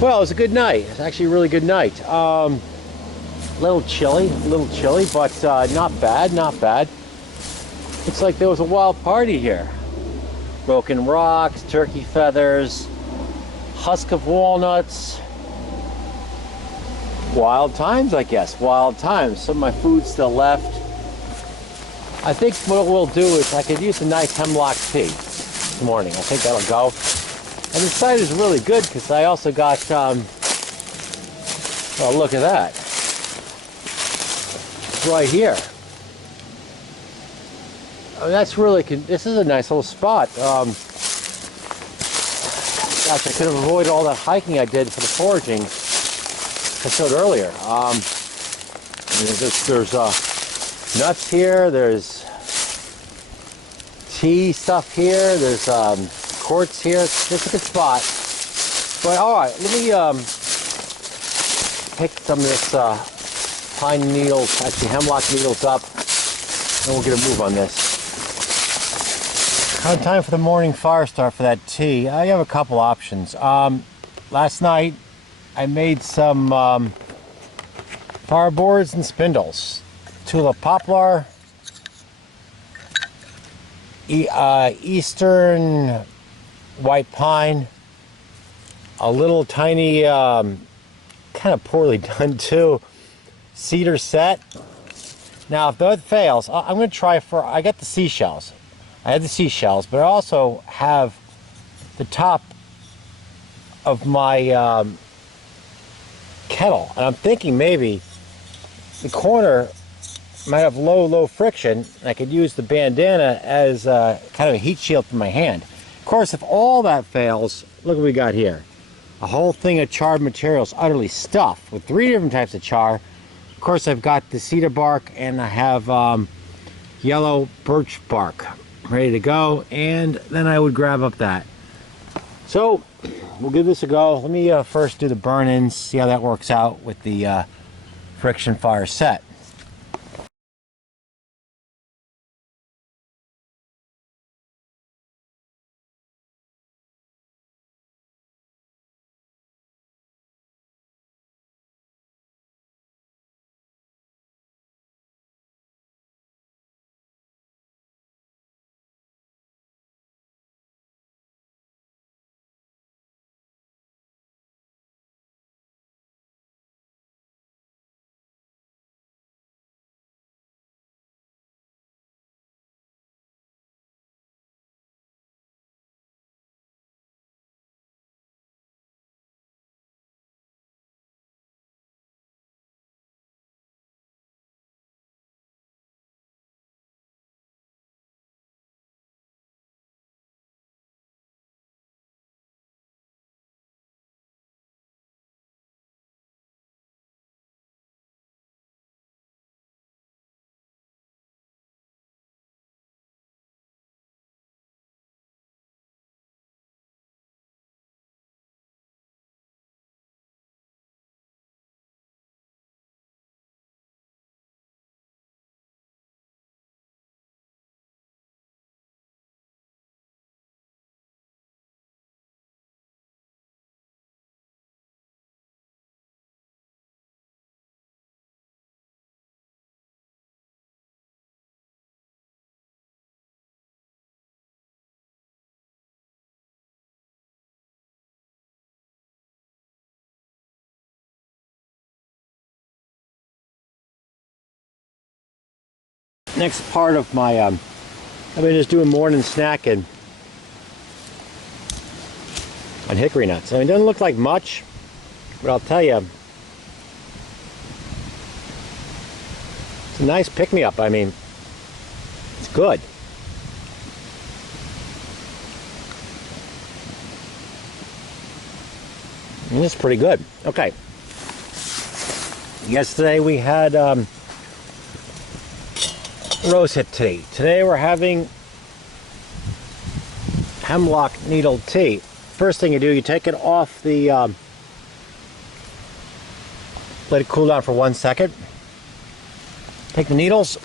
Well, it was a good night. It's actually a really good night. Little chilly, but not bad, not bad. It's like there was a wild party here. Broken rocks, turkey feathers, husk of walnuts. Wild times, I guess. Wild times. Some of my food's still left. I think what we'll do is I could use a nice hemlock tea this morning. I think that'll go. And the side is really good because I also got, well, look at that. It's right here. Oh, that's really, this is a nice little spot. Gosh, I could have avoided all that hiking I did for the foraging I showed earlier. There's nuts here, there's tea stuff here, there's quartz here. It's a good spot. But alright, let me pick some of this pine needles, actually hemlock needles up, and we'll get a move on this. Time for the morning fire start for that tea. I have a couple options. Last night I made some fireboards and spindles. Tulip poplar, eastern white pine, a little tiny, kind of poorly done too, cedar set. Now if that fails, I'm going to try for, I got the seashells. I had the seashells, but I also have the top of my kettle. And I'm thinking maybe the corner might have low friction, and I could use the bandana as kind of a heat shield for my hand. Of course, if all that fails, look what we got here. A whole thing of charred materials, utterly stuffed with 3 different types of char. Of course, I've got the cedar bark, and I have yellow birch bark ready to go, and then I would grab up that. So we'll give this a go. Let me first do the burn-ins, see how that works out with the friction fire set. Next part of my, I've been just doing morning snacking on hickory nuts. I mean, it doesn't look like much, but I'll tell you, it's a nice pick-me-up. I mean, it's good. I mean, it's pretty good. Okay. Yesterday we had rosehip tea. Today we're having hemlock needle tea. First thing you do, you take it off the, let it cool down for 1 second. Take the needles.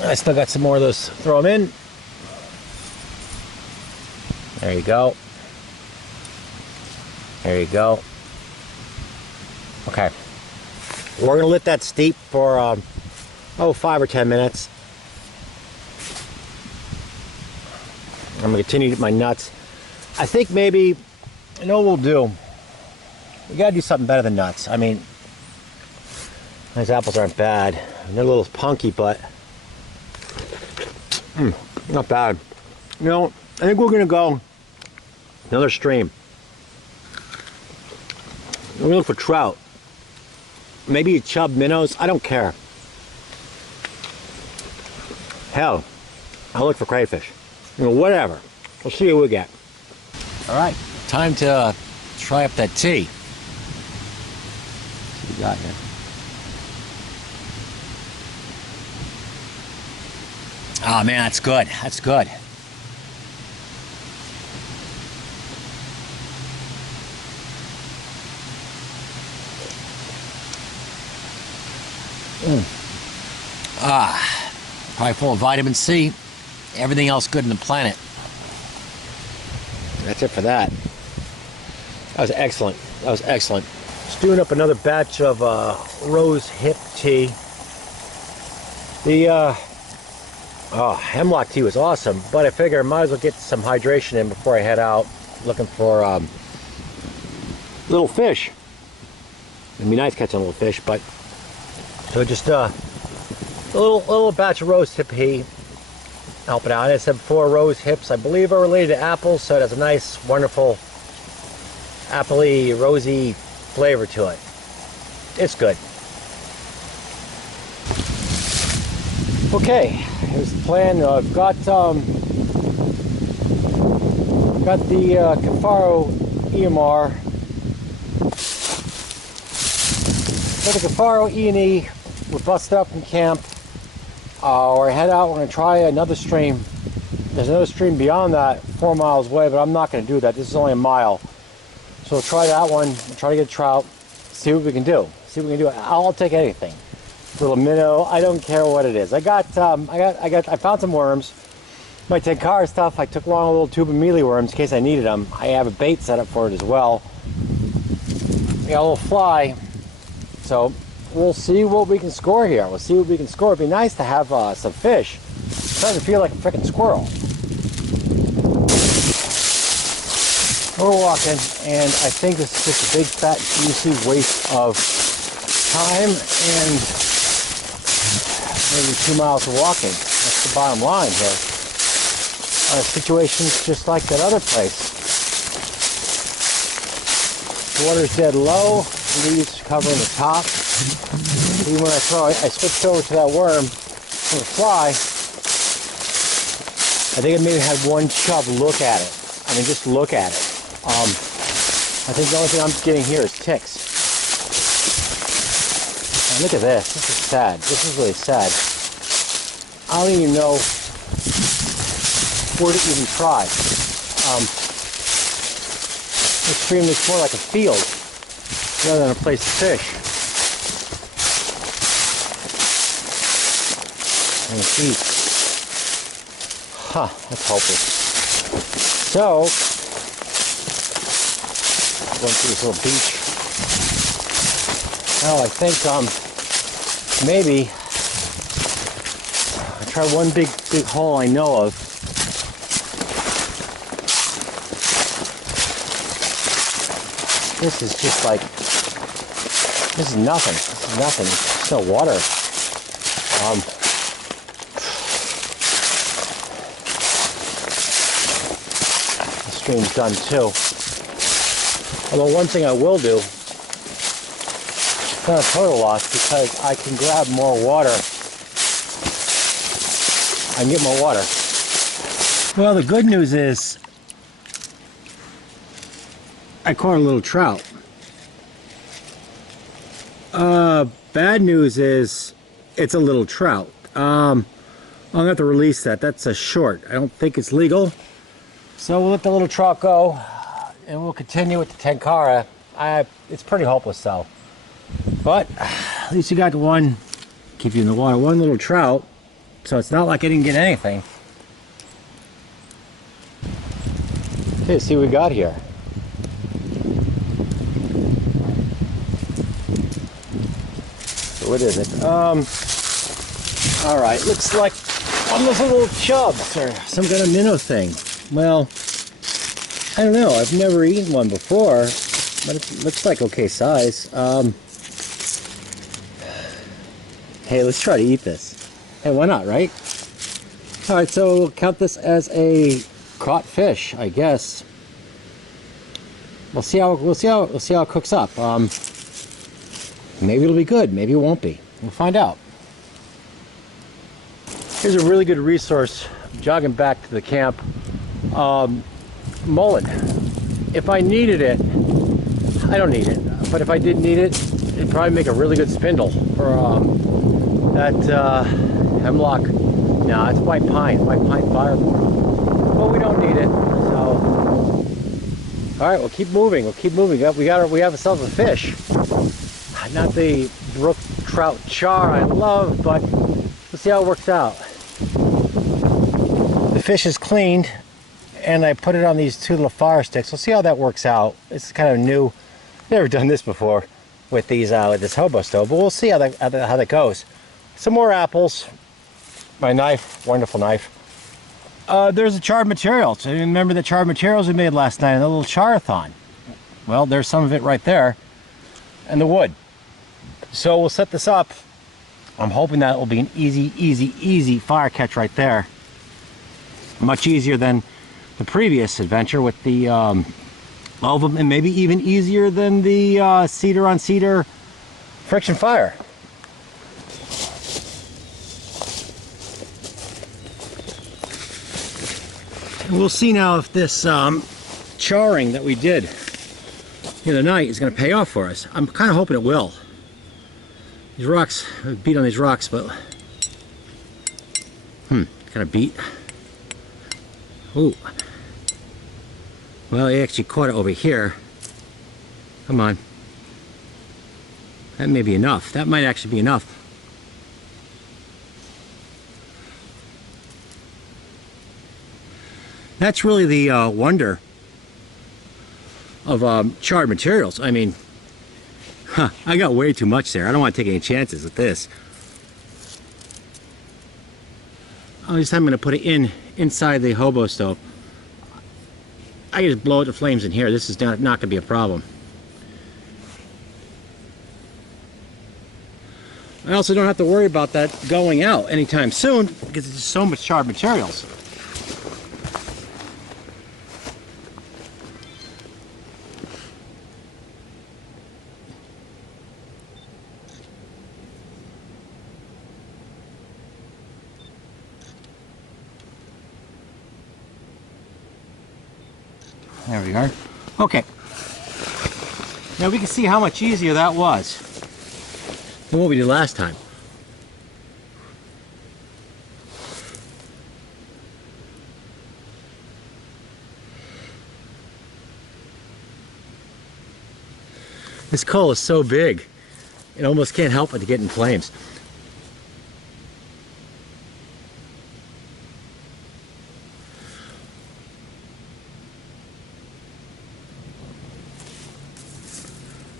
I still got some more of those. Throw them in. There you go. There you go. Okay. We're going to let that steep for, 5 or 10 minutes. I'm going to continue to eat my nuts. I think maybe, you know what we'll do? We got to do something better than nuts. I mean, these apples aren't bad. They're a little punky, but not bad. You know, I think we're going to go another stream. We're going to look for trout. Maybe chub minnows. I don't care. Hell, I'll look for crayfish. You know, whatever. We'll see what we get. All right, time to try up that tea. Let's see what we got here. Oh man, that's good. That's good. Probably full of vitamin C. Everything else good in the planet. That's it for that. That was excellent. That was excellent. Just doing up another batch of rose hip tea. The hemlock tea was awesome, but I figure I might as well get some hydration in before I head out looking for little fish. It'd be nice catching a little fish, but so just a little batch of rose hip tea. Help it out. As I said before, rose hips I believe are related to apples, so it has a nice, wonderful, appley, rosy flavor to it. It's good. Okay, here's the plan. I've got the Ferro EMR. Got the Ferro E&E. We're busted up from camp. We're head out. We're going to try another stream. There's another stream beyond that, 4 miles away, but I'm not going to do that. This is only a mile. So we'll try that one. We'll try to get a trout. See what we can do. See what we can do. I'll take anything. Little minnow. I don't care what it is. I found some worms. My Thomdarrah stuff. I took along a little tube of mealy worms in case I needed them. I have a bait set up for it as well. I got a little fly. So we'll see what we can score here. We'll see what we can score. It'd be nice to have some fish. I'm starting to feel like a freaking squirrel. We're walking, and I think this is just a big, fat, juicy waste of time and maybe 2 miles of walking. That's the bottom line here. Situation's just like that other place. The water's dead low. Leaves covering the top. Even when I switched over to that worm from the fly, I think I maybe had one chub look at it. I mean, just look at it. I think the only thing I'm getting here is ticks. And look at this. This is sad. This is really sad. I don't even know where to even try. This stream looks more like a field rather than a place to fish. And geez. Huh, that's hopeless. So, going through this little beach. Now I think maybe I try one big hole I know of. This is just like, this is nothing. This is nothing. There's no water. The stream's done too. Although one thing I will do, it's not a total loss because I can grab more water. I can get more water. Well, the good news is I caught a little trout. Bad news is it's a little trout. I'm gonna have to release that. That's a short. I don't think it's legal. So we'll let the little trout go and we'll continue with the Thomdarrah. It's pretty hopeless though. But at least you got one, keep you in the water, one little trout. So it's not like I didn't get anything. Okay, let's see what we got here. What is it? All right, looks like one of those little chubs or some kind of minnow thing. Well, I don't know. I've never eaten one before, but it looks like okay size. Hey, let's try to eat this. Hey, why not, right? All right, so we'll count this as a caught fish, I guess. We'll see how it cooks up. Maybe it'll be good. Maybe it won't be. We'll find out. Here's a really good resource. I'm jogging back to the camp. Mullet. If I needed it, I don't need it. But if I did need it, it'd probably make a really good spindle for that hemlock. No, it's white pine firewood. But we don't need it. So, all right, we'll keep moving. We'll keep moving. We have ourselves a fish. Not the brook trout char I love, but we'll see how it works out. The fish is cleaned, and I put it on these two little fire sticks. We'll see how that works out. It's kind of new. Never done this before with these with this hobo stove, but we'll see how that goes. Some more apples. My knife, wonderful knife. There's the charred materials. So remember the charred materials we made last night in the little char-a-thon? Well, there's some of it right there, and the wood. So we'll set this up. I'm hoping that will be an easy fire catch right there. Much easier than the previous adventure with the all of them, and maybe even easier than the cedar on cedar friction fire. And we'll see now if this charring that we did the other night is going to pay off for us. I'm kind of hoping it will. These rocks, I beat on these rocks, but kind of beat. Ooh. Well, he actually caught it over here. Come on. That may be enough. That might actually be enough. That's really the wonder of charred materials. I mean, I got way too much there. I don't want to take any chances with this. This time I'm going to put it inside the hobo stove. I can just blow out the flames in here. This is not going to be a problem. I also don't have to worry about that going out anytime soon because there's so much charred materials. There we are. Okay. Now we can see how much easier that was than what we did last time. This coal is so big, it almost can't help but to get in flames.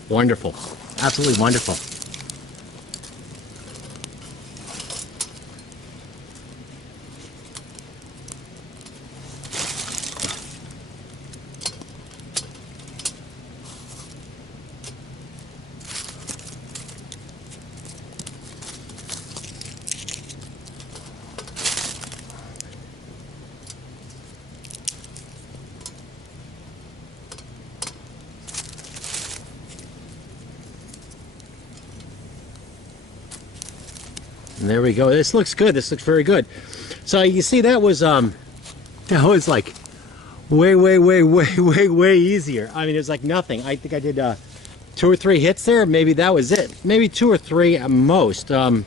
Wonderful. Absolutely wonderful. And there we go. This looks good. This looks very good. So you see that was like way easier. I mean, it was like nothing. I think I did 2 or 3 hits there. Maybe that was it. Maybe 2 or 3 at most. And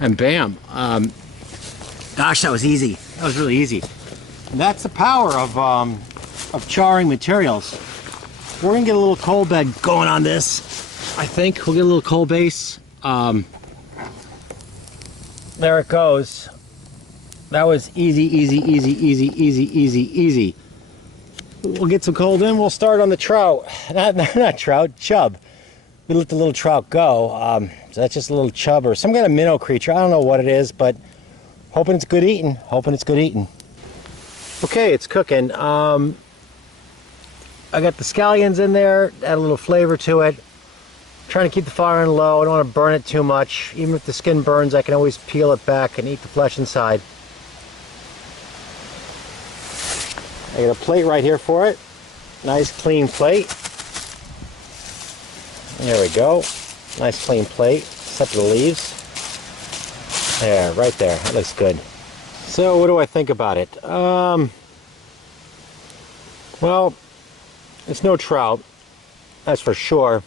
bam. Gosh, that was easy. That was really easy. And that's the power of charring materials. We're gonna get a little coal bed going on this. I think we'll get a little coal base. There it goes. That was easy. We'll get some coal in. We'll start on the trout. Not trout, chub. we let the little trout go. So that's just a little chub or some kind of minnow creature. I don't know what it is, but hoping it's good eating. Hoping it's good eating. Okay, it's cooking. I got the scallions in there, add a little flavor to it. Trying to keep the fire on low. I don't want to burn it too much. Even if the skin burns, I can always peel it back and eat the flesh inside. I got a plate right here for it. Nice clean plate. There we go. Nice clean plate, except for the leaves. There, right there. That looks good. So what do I think about it? Well, it's no trout, that's for sure.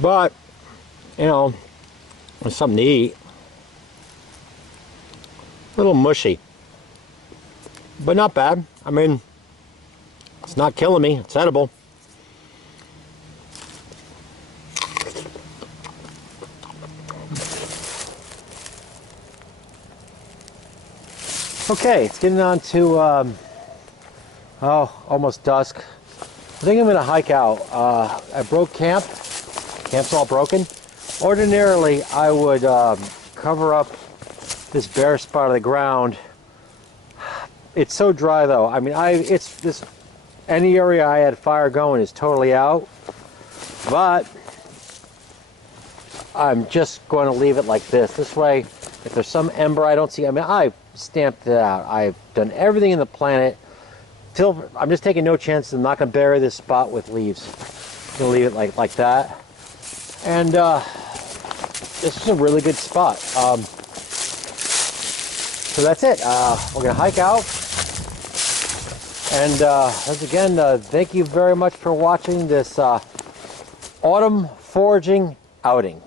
But, you know, it's something to eat. A little mushy, but not bad. I mean, it's not killing me. It's edible. Okay, it's getting on to almost dusk. I think I'm gonna hike out. I broke camp. Camp's all broken. Ordinarily, I would cover up this bare spot of the ground. It's so dry though. I mean, any area I had fire going is totally out, but I'm just going to leave it like this. This way, if there's some ember I don't see, I mean, I've stamped it out. I've done everything in the planet. I'm just taking no chances. I'm not going to bury this spot with leaves. I'm going to leave it like that. And this is a really good spot. So that's it. We're going to hike out. And once again, thank you very much for watching this autumn foraging outing.